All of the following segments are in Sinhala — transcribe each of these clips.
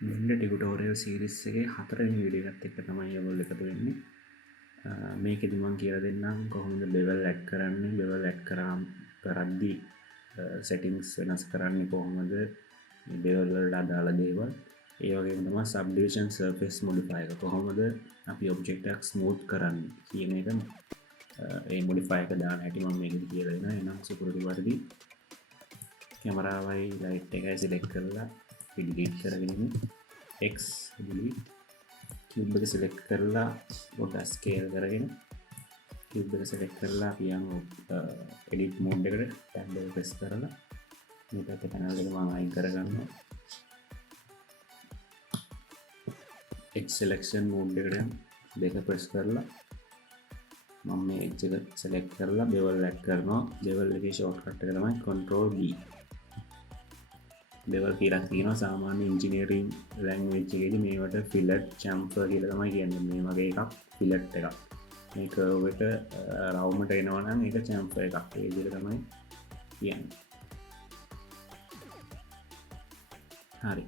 Blender tutorial series එකේ හතරවෙනි වීඩියෝ එකත් එක්ක තමයි ඔයගොල්ලෝ එකතු වෙන්නේ. මේකෙදි මම කියලා දෙන්නම් කොහොමද bevel add කරන්නේ, bevel add කරද්දී settings වෙනස් කරන්නේ කොහොමද, මේ bevel වලට අදාළ දේවල්. ඒ වගේම තමයි subdivision surface modifier එක කොහොමද අපි object එකක් smooth කරන්නේ කියන එක ඒ modifier එක දාන හැටි මම මේකෙදි කියලා දෙනවා. එහෙනම් සුපුරුදු පරිදි කැමරාවයි ලයිට් එකයි select කරලා delete කරගෙන X delete cube එක select කරලා පොඩ්ඩක් scale කරගෙන cube එක select කරලා පියමු edit mode එකට tab එක press කරලා මේකත් panel එක මම අයින් කරගන්නවා. X selection mode එකට දෙක press කරලා මම මේ edge එක select කරලා bevel add කරනවා. bevel එකේ shortcut එක තමයි control B. bevel කියලා තියෙනවා සාමාන්‍ය engineering language එකේදී මේවට fillet chamfer කියලා තමයි කියන්නේ. මේ වගේ එකක් fillet එකක්. මේ curve එක round එකට එනවා නම් ඒක chamfer එකක්. ඒ විදිහට තමයි කියන්නේ. හරි.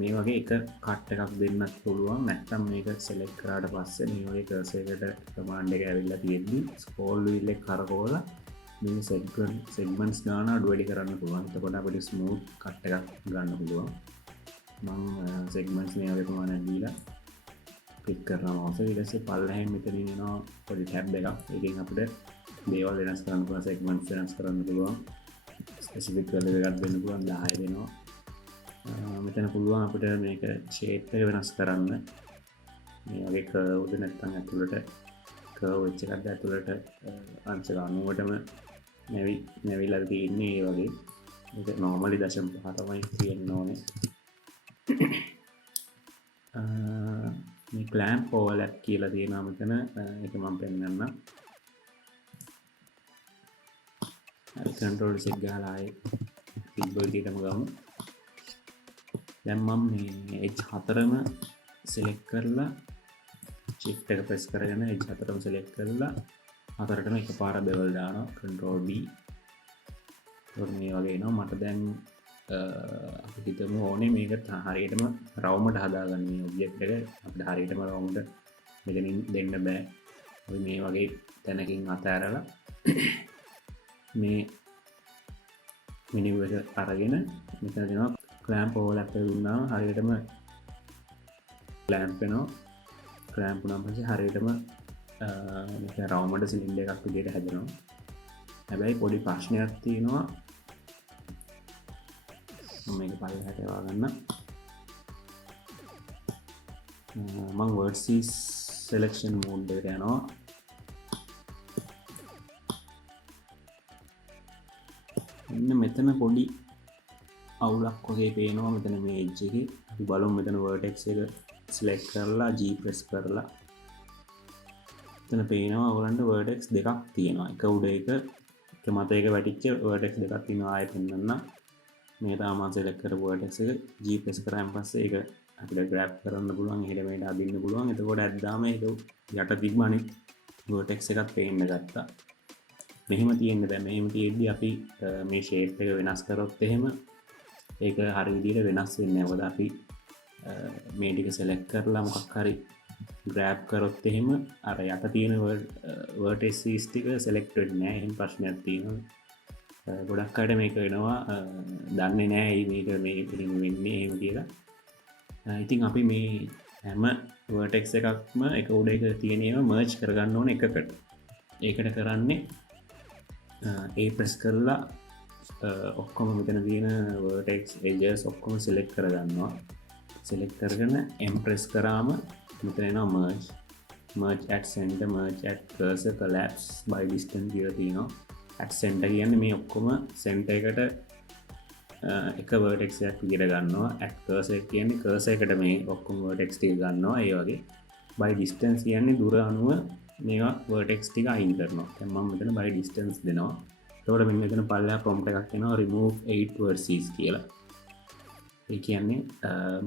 මේ වගේ එක කට් එකක් දෙන්නත් පුළුවන්. නැත්නම් මේක select කරාට පස්සේ මේ වගේ cursor එකට command එක ඇවිල්ලා තියෙද්දි scroll wheel එක කරකවලා මේ segments ගන්න අඩු වැඩි කරන්න පුළුවන්. එතකොට අපිට smooth cut එකක් ගන්න පුළුවන්. මම segments මේ වගේ ප්‍රමාණයක් දීලා click කරනවා mouse එක. ඊට පස්සේ පල්ලෙහෙන් මෙතනින් එනවා පොඩි tab එකක්. ඒකෙන් අපිට දේවල් වෙනස් කරන්න පුළුවන්, segments වෙනස් කරන්න පුළුවන්. specific value එකක් දෙන්න පුළුවන්, 10 දෙනවා. මෙතන පුළුවන් අපිට මේක shape එක වෙනස් කරන්න. මේ වගේ curve නැත්නම් ඇතුළට curve වෙච්ච එකක්ද ඇතුළට අංශ 90ටම නැවිලා තියෙන්නේ. ඒ වගේ ඒක normally 0.5 තමයි තියෙන්න ඕනේ. මේ clamp overlap කියලා තියෙනවා මෙතන. ඒක මම පෙන්නන්නම්. හරි, control Z ගහලා ආයේ තිබ්බ විදිහටම ගමු. දැන් මම මේ edge හතරම select කරලා shift එක press කරගෙන edge හතරම select කරලා හතරටම එකපාර bevel දානවා. control B. ඒක මේ වගේ එනවා. මට දැන් අපිට හිතමු ඕනේ මේක හරියටම round හදාගන්න මේ object එක. අපිට හරියටම round මෙතනින් දෙන්න බෑ. අපි මේ වගේ තැනකින් අතෑරලා මේ menu එක අරගෙන මෙතන දෙනවා clamp overlap එක දුන්නාම හරියටම clamp වෙනවා. clamp වුණාම පස්සේ හරියටම මේක round cylinder එකක් විදිහට හැදෙනවා. හැබැයි පොඩි ප්‍රශ්නයක් තියෙනවා. මම මේක පල්ලෙහාට යවා ගන්න. මම vertices selection mode එකට යනවා. මෙන්න මෙතන පොඩි අවුලක් වගේ පේනවා මෙතන මේ edge එකේ. අපි බලමු මෙතන vertex එක select කරලා G press කරලා එතන පේනවා ඔයගලන්ට vertex දෙකක් තියෙනවා. එක උඩ එක මත එක වැටිච්ච vertex දෙකක් තියෙනවා. ආයෙ පෙන්නන්න. මේ තමයි මම select කරපු vertex එක. G press කරාන් පස්සේ ඒක අපිට grab කරන්න පුළුවන්. එහෙට මෙහෙට අදින්න පුළුවන්. එතකොට ඇද්දාම ඒක යට තිබ්බ අනිත් vertex එකක් පේන්න ගත්තා. මෙහෙම තියෙන්න බෑ. මෙහෙම තියෙද්දි අපි මේ shape එක වෙනස් කරොත් එහෙම ඒක හරි විදිහට වෙනස් වෙන්නේ නැහැ. මොකද අපි මේ ටික select කරලා මොකක් හරි grab කරොත් එහෙම අර යට තියෙන vertices ටික select වෙන්නේ නැහැ. එහෙම ප්‍රශ්නයක් තියෙනවා. ගොඩක් අයට මේක වෙනවා දන්නේ නැහැ මේක මේ පිළිම වෙන්නේ එහෙම කියලා. ඉතින් අපි මේ හැම vertex එකක්ම එක උඩ එක තියෙන ඒවා merge කරගන්න ඕනේ එකකට. ඒකට කරන්නේ A press කරලා ඔක්කොම මෙතන තියෙන vertex edges ඔක්කොම select කරගන්නවා. select කරගෙන M press කරාම මෙතන එනවා merge at center, merge at cursor, collapse by distance කියලා තියෙනවා. at center කියන්නේ මේ ඔක්කොම center එකට එක vertex එකක් විදිහට ගන්නවා. at cursor කියන්නේ cursor එකට මේ ඔක්කොම vertex ටික ගන්නවා. ඒ වගේ by distance කියන්නේ දුර අනුව මේවා vertex ටික අයින් කරනවා. දැන් මම මෙතන by distance දෙනවා. එතකොට මෙන්න මෙතන පල්ලෙහා prompt එකක් එනවා remove 8 vertices කියලා. ඒ කියන්නේ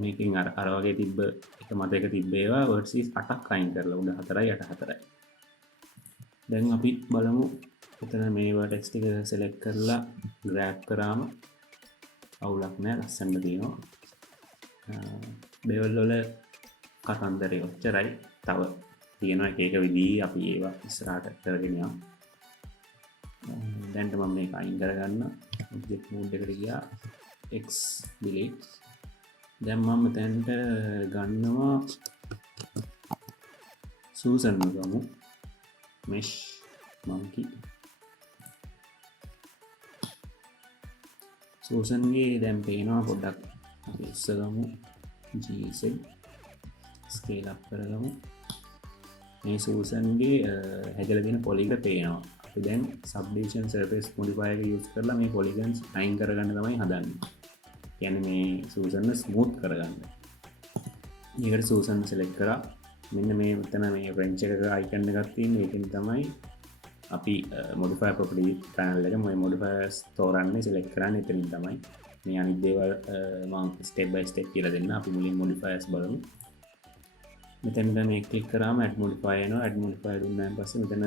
මේකෙන් අර වගේ තිබ්බ එක මත එක තිබ්බ ඒවා vertices 8ක් අයින් කරලා උඩ 4යි යට 4යි. දැන් අපි බලමු එතන මේ vertex ටික select කරලා grab කරාම අවුලක් නැහැ, ලස්සනට තියෙනවා. බෙවල් වල කතන්දරේ ඔච්චරයි. තව තියෙනවා එක එක විදිහේ අපි ඒවා ඉස්සරහට කරගෙන යමු. දැන් මම මේක අයින් කරගන්න. ඔබ්ජෙක්ට් මෝඩ් එකට ගියා. X delete. දැන් මම මෙතනට ගන්නවා සූසන් ගමු. mesh monkey. සූසන්ගේ දැන් පේනවා පොඩ්ඩක් අපි ඉස්සගමු GZ ස්කේල් අප් කරගමු. මේ සූසන්ගේ හැදලා තියෙන පොලිගන් පේනවා. අපි දැන් subdivision surface modifier එක use කරලා මේ polygons අයින් කරගන්න තමයි හදන්නේ. කියන්නේ මේ සූසන් ස්මූත් කරගන්න. ඊකට සූසන් select කරා. මෙන්න මේ මෙතන මේ wrench එකක icon එකක් තියෙන. ඒකෙන් තමයි අපි modifier property panel එක මේ modifiers තෝරන්නේ select කරන්නේ. එතනින් තමයි මේ අනිත් දේවල් මම step by step කියලා දෙන්න. අපි මුලින් modifiers බලමු. මෙතන මේ ක්ලික් කරාම add modifier එනවා. add modifier දුන්නාන් පස්සේ මෙතන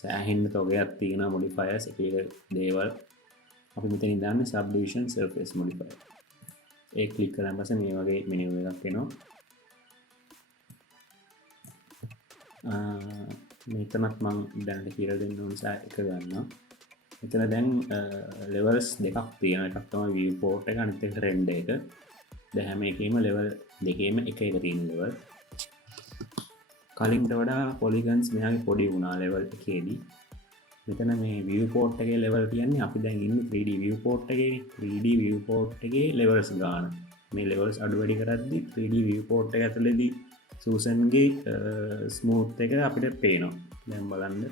සෑහෙන්න තොගයක් තියෙනවා modifiers එක එක දේවල්. අපි මෙතනින් දාන්නේ subdivision surface modifier. ඒක ක්ලික් කරාන් පස්සේ මේ වගේ menu එකක් එනවා. මෙතනත් මම දැන් කියලා දෙන්න ඕන නිසා එක ගන්නවා. මෙතන දැන් levels දෙකක් තියෙනවා. එකක් තමයි viewport එක, අනිත් එක render එක. දැන් හැම එකේම level දෙකේම එක එක තියෙන level. කලින්ට වඩා polygons මෙයාගේ පොඩි වුණා level එකේදී. මෙතන මේ viewport එකේ level කියන්නේ අපි දැන් ඉන්නේ 3D viewport එකේ. 3D viewport එකේ levels ගන්න. මේ levels අඩු වැඩි කරද්දි 3D viewport එක ඇතුළේදී සූසන්ගේ ස්මූත් එක අපිට පේනවා. දැන් බලන්න.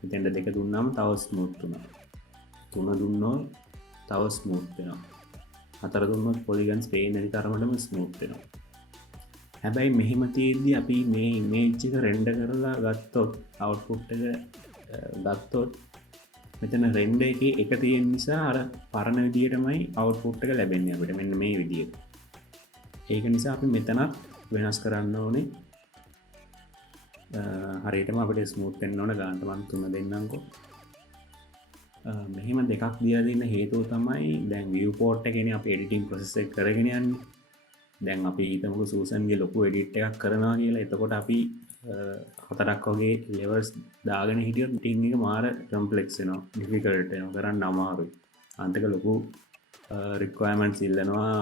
මෙතෙන්ට දෙක දුන්නාම තව ස්මූත් වුණා. 3 දුන්නොත් තව ස්මූත් වෙනවා. 4 දුන්නොත් polygons පේන්නේ නැති තරමටම ස්මූත් වෙනවා. හැබැයි මෙහෙම තියෙද්දි අපි මේ image එක render කරලා ගත්තොත් output එක ගත්තොත් මෙතන render එකේ එක තියෙන නිසා අර පරණ විදියටමයි output එක ලැබෙන්නේ අපිට මෙන්න මේ විදියට. ඒක නිසා අපි මෙතනත් වෙනස් කරන්න ඕනේ. හරියටම අපිට ස්මූත් වෙන්න ඕන. ගානට මම 3 දෙන්නම්කෝ. මෙහෙම දෙකක් දීලා දෙන්න හේතුව තමයි දැන් viewport එකේනේ අපි editing process එක කරගෙන යන්නේ. දැන් අපි හිතමුකෝ සූසන්ගේ ලොකු edit එකක් කරනවා කියලා. එතකොට අපි 4ක් වගේ levels දාගෙන හිටියොත් editing එක මාර complex වෙනවා, difficult වෙනවා, කරන්න අමාරුයි. අන්තික ලොකු requirements ඉල්ලනවා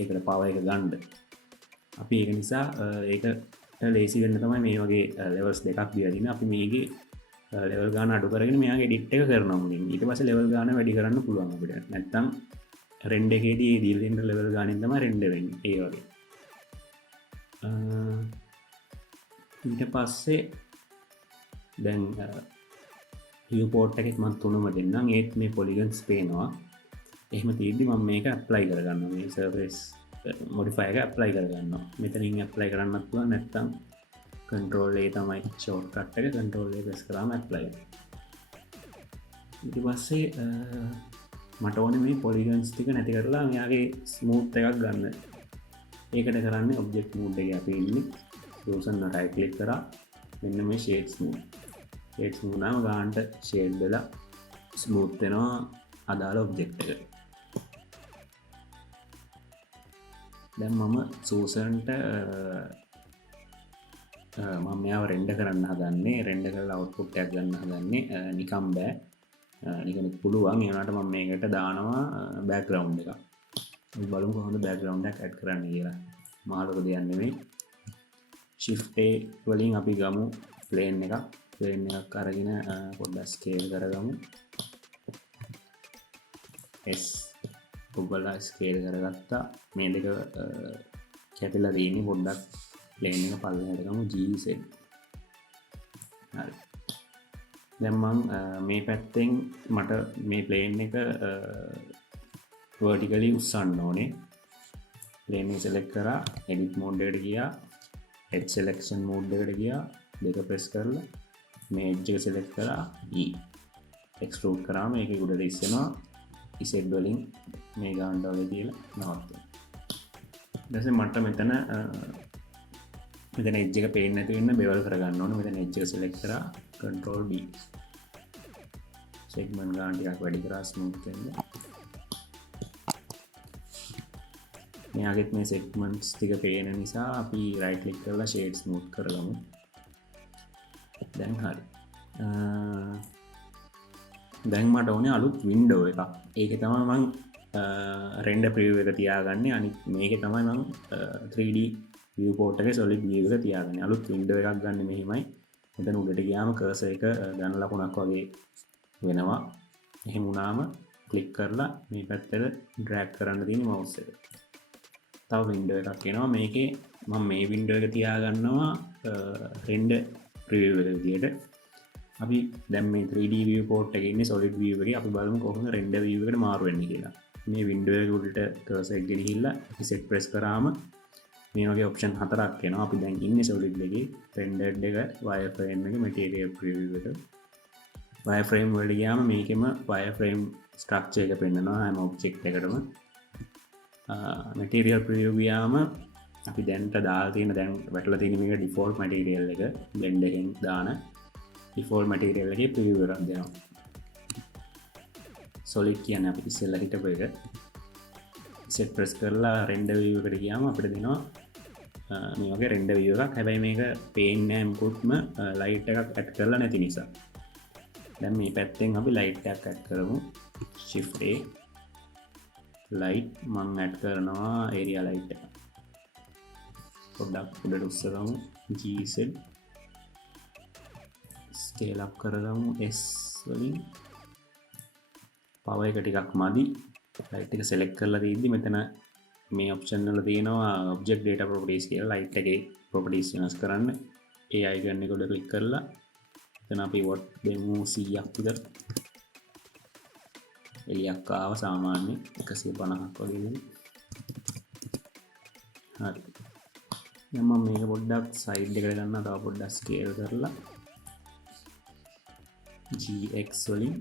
ඒකට power එක ගන්න. අපි ඒක නිසා ඒක ලේසි වෙන්න තමයි මේ වගේ levels දෙකක් දීලා තියෙන්නේ. අපි මේකේ level ගාන අඩු කරගෙන මෙයාගේ edit එක කරනවා මුලින්. ඊට පස්සේ level ගාන වැඩි කරන්න පුළුවන් අපිට. නැත්තම් render එකේදී දීලා තියෙන level ගානෙන් තමයි render වෙන්නේ. ඒ වගේ. ඊට පස්සේ දැන් viewport එකෙත් මම 3ම දෙන්නම්. ඒත් මේ polygons පේනවා. එහෙම තියෙද්දි මම මේක apply කරගන්නවා. මේ surface modifier එක apply කරගන්නවා. මෙතනින් apply කරන්නත් පුළුවන්. නැත්තම් control A තමයි shortcut එක. control A press කරාම apply වෙනවා. ඊට පස්සේ මට ඕනේ මේ polygons ටික නැති කරලා මෙයාගේ smooth එකක් ගන්න. ඒකට කරන්නේ object mode එකේ අපි ඉන්නේ. solution එක right click කරා. මෙන්න මේ shade smooth. shade smooth නම් ගානට shade වෙලා smooth වෙනවා අදාළ object එකට. දැන් මම සූසන්ට මම මෙයාව render කරන්න හදන්නේ. render කරලා output එකක් ගන්න හදන්නේ. නිකම් බෑ. නිකන් පුළුවන්. ඒ වුණාට මම මේකට දානවා background එකක්. අපි බලමු කොහොමද background එකක් add කරන්න කියලා. මහලොක දෙයක් නෙමෙයි. shift A වලින් අපි ගමු plane එකක්. plane එකක් අරගෙන පොඩ්ඩක් scale කරගමු. S ඔබලා ස්කේල් කරගත්තා. මේ දෙක කැපිලා තියෙන්නේ. පොඩ්ඩක් ප්ලේන් එක පල්ලෙහාට ගමු GZ. හරි. දැන් මම මේ පැත්තෙන් මට මේ ප්ලේන් එක vertically උස්සන්න ඕනේ. ප්ලේන් එක select කරා, edit mode එකට ගියා, edge selection mode එකට ගියා, දෙක press කරලා මේ edge එක select කරා, E extrude කරාම මේකේ උඩට ඉස්සෙනවා. Z වලින් මේ ගානට වගේ තියලා නවත්තනවා. ඊට පස්සේ මට මෙතන edge එක පේන්නේ නැති වෙන්න bevel කරගන්න ඕනේ. මෙතන edge එක select කරා control D. segment ගාන ටිකක් වැඩි කරා smooth වෙන්න. මෙයාගෙත් මේ සෙග්මන්ට්ස් ටික පේන නිසා අපි රයිට් ක්ලික් කරලා ෂේඩ් ස්මූත් කරගමු. දැන් හරි. දැන් මට ඕනේ අලුත් වින්ඩෝ එකක්. ඒක තමයි මම රෙන්ඩර් ප්‍රිවිව් එක තියාගන්නේ. අනිත් මේක තමයි මම 3D viewport එකේ solid view එක තියාගන්නේ. අලුත් වින්ඩෝ එකක් ගන්න මෙහෙමයි. මෙතන උඩට ගියාම කර්සර් එක ධන ලකුණක් වගේ වෙනවා. එහෙම වුණාම ක්ලික් කරලා මේ පැත්තට ඩ්‍රැග් කරන්න තියෙන මවුස් එක. තව වින්ඩෝ එකක් එනවා. මේකේ මම මේ වින්ඩෝ එක තියාගන්නවා රෙන්ඩර් ප්‍රිවිව් එක විදියට. අපි දැන් මේ 3D viewport එකේ ඉන්නේ solid view එකේ. අපි බලමු කොහොමද render view එකට මාරු වෙන්නේ කියලා. මේ window එක උඩට cursor එක ගෙනහිල්ලා අපි set press කරාම මේ වගේ option හතරක් එනවා. අපි දැන් ඉන්නේ solid එකේ. rendered එක, wireframe එක, material preview එක. wireframe වලට ගියාම මේකෙම wireframe structure එක පෙන්නනවා හැම object එකටම. material preview ගියාම අපි දැන්ට දාලා තියෙන දැන් වැටලා තියෙන මේක default material එක blend එකෙන් දාන default material එකේ preview එකක් දෙනවා. solid කියන්නේ අපි ඉස්සෙල්ලා හිටපු එක. set press කරලා render view එකට ගියාම අපිට දෙනවා මේ වගේ render view එකක්. හැබැයි මේක පේන්නේ නැහැ මොකොත්ම light එකක් add කරලා නැති නිසා. දැන් මේ පැත්තෙන් අපි light එකක් add කරමු. shift A light මම add කරනවා area light එක. පොඩ්ඩක් උඩට උස්සගමු. GZ ස්කේල් අප් කරගමු S වලින්. පවර් එක ටිකක් මදි. ලයිට් එක සෙලෙක්ට් කරලා තියෙද්දි මෙතන මේ ඔප්ෂන් වල තියෙනවා ඔබ්ජෙක්ට් ඩේටා ප්‍රොපර්ටිස් කියලා. ලයිට් එකේ ප්‍රොපර්ටිස් වෙනස් කරන්න ඒ අයිකන් එක උඩ ක්ලික් කරලා එතන අපි වොට් දෙමු 100ක් විතර. එලියක් ආව සාමාන්‍ය 150ක් වගේ නෙමෙයි. හරි. දැන් මම මේක පොඩ්ඩක් සයිඩ් එකට ගන්නවා. තව පොඩ්ඩක් ස්කේල් කරලා GX වලින්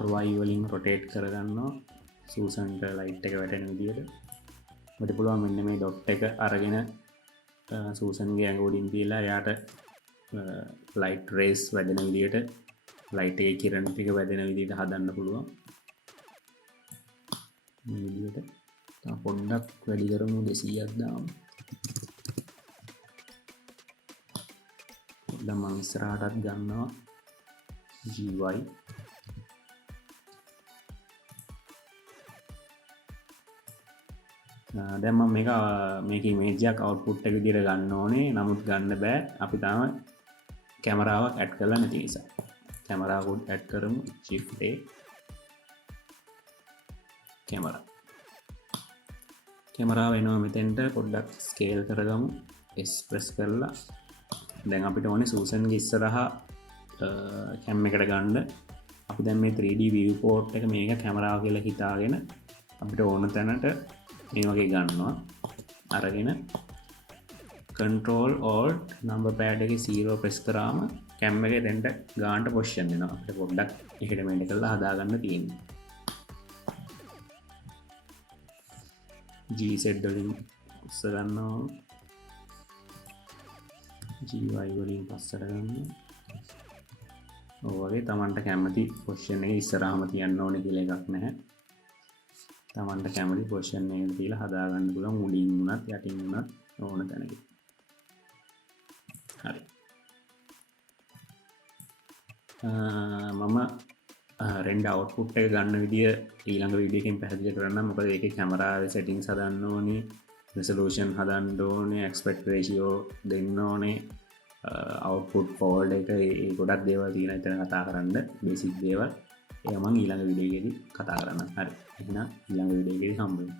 RY වලින් රොටේට් කරගන්නවා. සූසන්ට ලයිට් එක වැටෙන විදියට. ඔබට පුළුවන් මෙන්න මේ ඩොට් එක අරගෙන සූසන්ගේ ඇඟ උඩින් තියලා එයාට ලයිට් රේස් වැදෙන විදියට ලයිට් එකේ කිරණ ටික වැදෙන විදියට හදන්න පුළුවන්. මේ විදියට. තව පොඩ්ඩක් වැඩි කරමු 200ක් දාමු. දැන් මම ඉස්සරහටත් ගන්නවා GY. දැන් මම මේක ඉමේජ් එකක් අවුට්පුට් එක විදියට ගන්න ඕනේ. නමුත් ගන්න බෑ. අපි තාම කැමරාවක් ඇඩ් කරලා නැති නිසා. කැමරාවක් ඇඩ් කරමු. shift A කැමරාව එනවා මෙතෙන්ට. පොඩ්ඩක් ස්කේල් කරගමු. S press කරලා දැන් අපිට ඕනේ සූසන්ගේ ඉස්සරහා කැම් එකට ගන්න. අපි දැන් මේ 3D viewport එක මේක කැමරාව කියලා හිතාගෙන අපිට ඕන තැනට මේ වගේ ගන්නවා. අරගෙන control alt number pad එකේ 0 press කරාම කැම් එකේ දැන්ට ගානට පොසිෂන් වෙනවා. අපිට පොඩ්ඩක් එහෙට මෙහෙට කරලා හදාගන්න තියෙනවා. GZ වලින් උස්ස ගන්නවා. GY වලින් පස්සට ගන්න. ඔය වගේ Tamanට කැමති පොසිෂන් එකේ ඉස්සරහම තියන්න ඕනේ කියලා එකක් නැහැ. Tamanට කැමති පොසිෂන් එකකට තියලා හදා ගන්න පුළුවන්. උඩින් උනත් යටින් උනත් ඕන තැනක. හරි. මම රෙන්ඩර් අවුට්පුට් එක ගන්න විදිය ඊළඟ වීඩියෝ එකෙන් පැහැදිලි කරන්නම්. මොකද ඒකේ කැමරාවේ සෙටින්ග්ස් හදන්න ඕනේ, resolution හදන්න ඕනේ, aspect ratio දෙන්න ඕනේ, output fold එක ඒ ගොඩක් දේවල් තියෙනවා එතන කතා කරන්න. බේසික් දේවල්. ඒක මම ඊළඟ වීඩියෝ එකේදී කතා කරන්නම්. හරි. එහෙනම් ඊළඟ වීඩියෝ එකේදී හම්බ වෙමු.